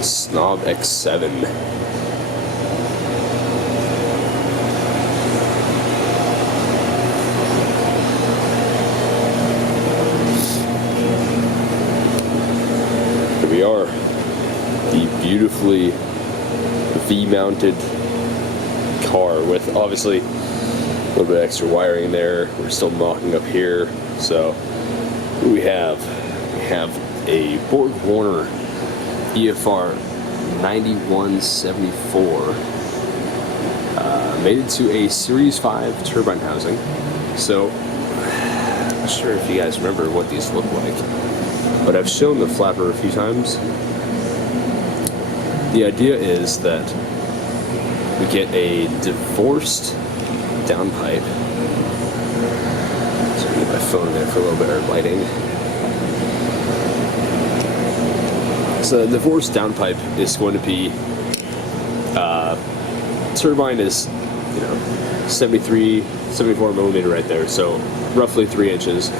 Snob X7. Here we are, the beautifully V-mounted car with obviously a little bit of extra wiring there. We're still mocking up here. So what do we have? We have a Borg Warner EFR 9174 mated to a Series 5 turbine housing. So I'm not sure if you guys remember what these look like, but I've shown the flapper a few times. The idea is that we get a divorced downpipe. So I'm gonna get my phone in there for a little better lighting. So the divorced downpipe is going to be, turbine is, 74 millimeter right there, so roughly 3 inches,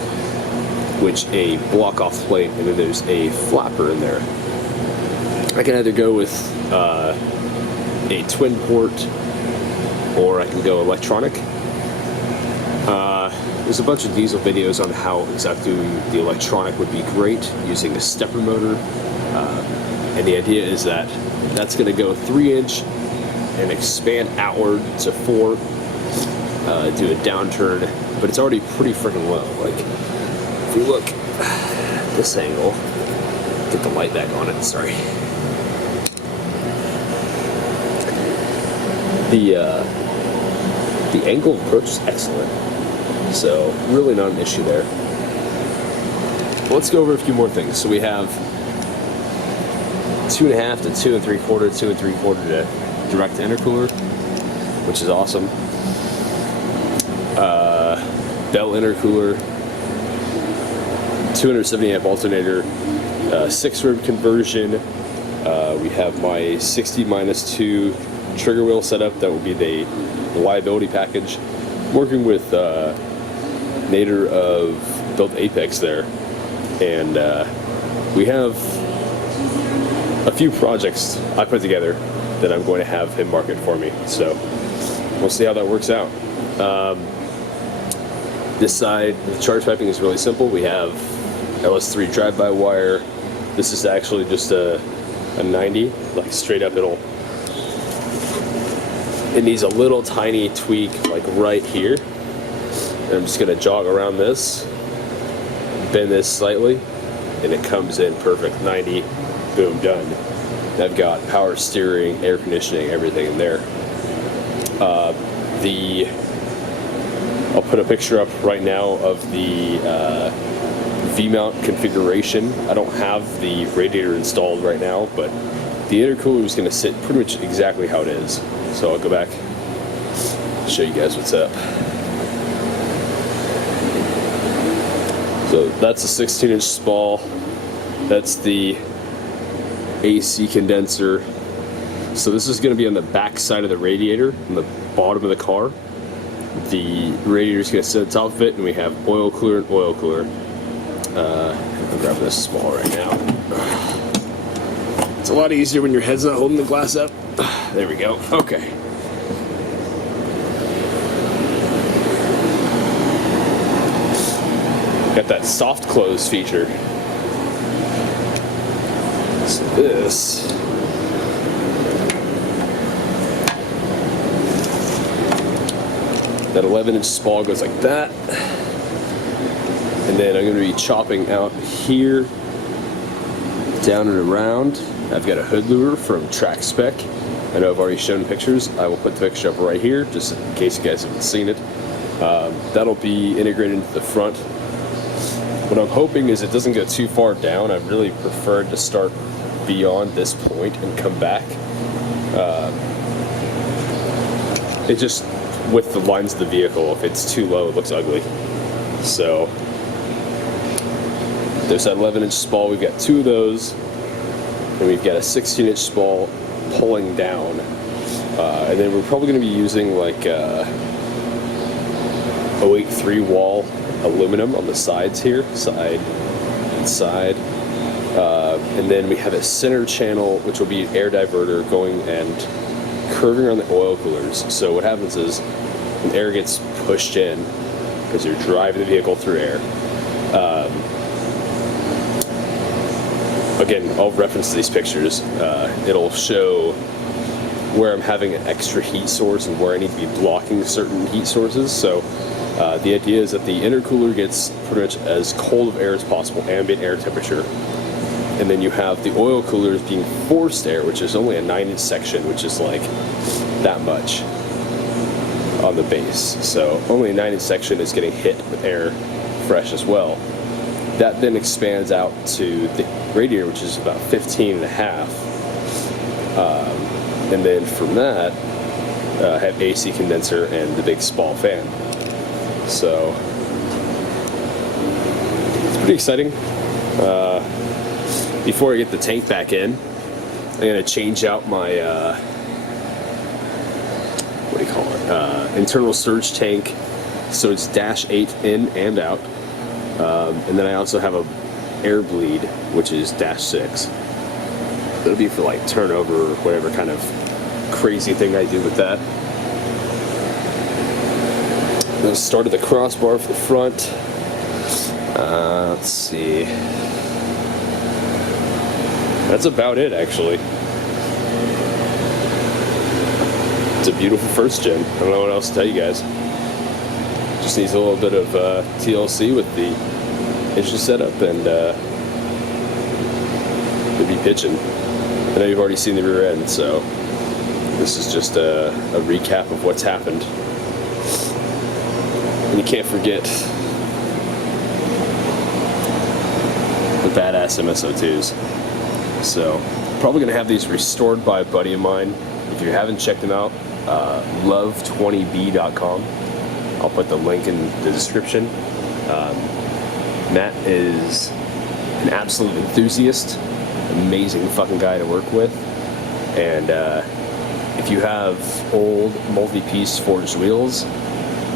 which a block off plate, and then there's a flapper in there. I can either go with a twin port, or I can go electronic. There's a bunch of diesel videos on how exactly the electronic would be great using a stepper motor, and the idea is that that's going to go 3-inch and expand outward to 4, do a downturn, but it's already pretty freaking low. Like, if you look at this angle, get the light back on it, sorry. The angle of approach is excellent, so really not an issue there. Let's go over a few more things. So we have 2.5 to 2 3/4, 2 3/4 to direct intercooler, which is awesome. Bell intercooler, 270 amp alternator, 6-rib conversion. We have my 60-2 trigger wheel setup. That will be the reliability package. I'm working with Nader of Built Apex there, and we have a few projects I put together that I'm going to have him market for me. So we'll see how that works out. This side, the charge piping is really simple. We have LS3 drive-by wire. This is actually just a 90, like straight up. It needs a little tiny tweak, like right here. And I'm just gonna jog around this, bend this slightly, and it comes in perfect. 90, boom, done. I've got power steering, air conditioning, everything in there. I'll put a picture up right now of the VMount configuration. I don't have the radiator installed right now, but the intercooler is going to sit pretty much exactly how it is. So I'll go back, show you guys what's up. So that's a 16-inch spall. That's the AC condenser. So this is going to be on the back side of the radiator, on the bottom of the car. The radiator is going to sit on top of it, and we have oil cooler and oil cooler. I'm grabbing this small right now. It's a lot easier when your head's not holding the glass up. There we go. Okay. Got that soft close feature. So this that 11-inch spall goes like that, and then I'm going to be chopping out here, down and around. I've got a hood lure from Track Spec. I know I've already shown pictures. I will put the picture up right here, just in case you guys haven't seen it. That'll be integrated into the front. What I'm hoping is it doesn't go too far down. I really prefer to start beyond this point and come back. It just, with the lines of the vehicle, if it's too low, it looks ugly. So there's that 11-inch spall. We've got 2 of those, and we've got a 16-inch spall pulling down. And then we're probably going to be using like 083 wall aluminum on the sides here, side and side. And then we have a center channel, which will be an air diverter going and curving around the oil coolers. So what happens is when air gets pushed in, because you're driving the vehicle through air, again, I'll reference these pictures. It'll show where I'm having an extra heat source and where I need to be blocking certain heat sources. So the idea is that the intercooler gets pretty much as cold of air as possible, ambient air temperature. And then you have the oil coolers being forced air, which is only a 9-inch section, which is like that much on the base. So only a 9-inch section is getting hit with air fresh as well. That then expands out to the radiator, which is about 15 and a half. And then from that, have AC condenser and the big spall fan. So it's pretty exciting. Before I get the tank back in, I'm going to change out my, what do you call it, internal surge tank, so it's -8 in and out. And then I also have a air bleed, which is -6. It'll be for like turnover or whatever kind of crazy thing I do with that. Then started the crossbar for the front. Let's see. That's about it, actually. It's a beautiful first gen. I don't know what else to tell you guys. Just needs a little bit of TLC with the engine setup, and it'll be pitching. I know you've already seen the rear end, so this is just a recap of what's happened. And you can't forget the badass MSO2s. So, probably going to have these restored by a buddy of mine. If you haven't checked them out, love20b.com. I'll put the link in the description. Matt is an absolute enthusiast, amazing fucking guy to work with. And if you have old multi-piece forged wheels,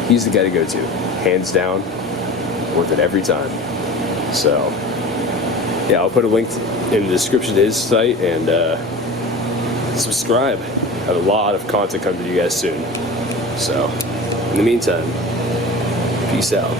he's the guy to go to. Hands down, worth it every time. So, yeah, I'll put a link in the description to his site, and subscribe. I have a lot of content coming to you guys soon. So, in the meantime, peace out.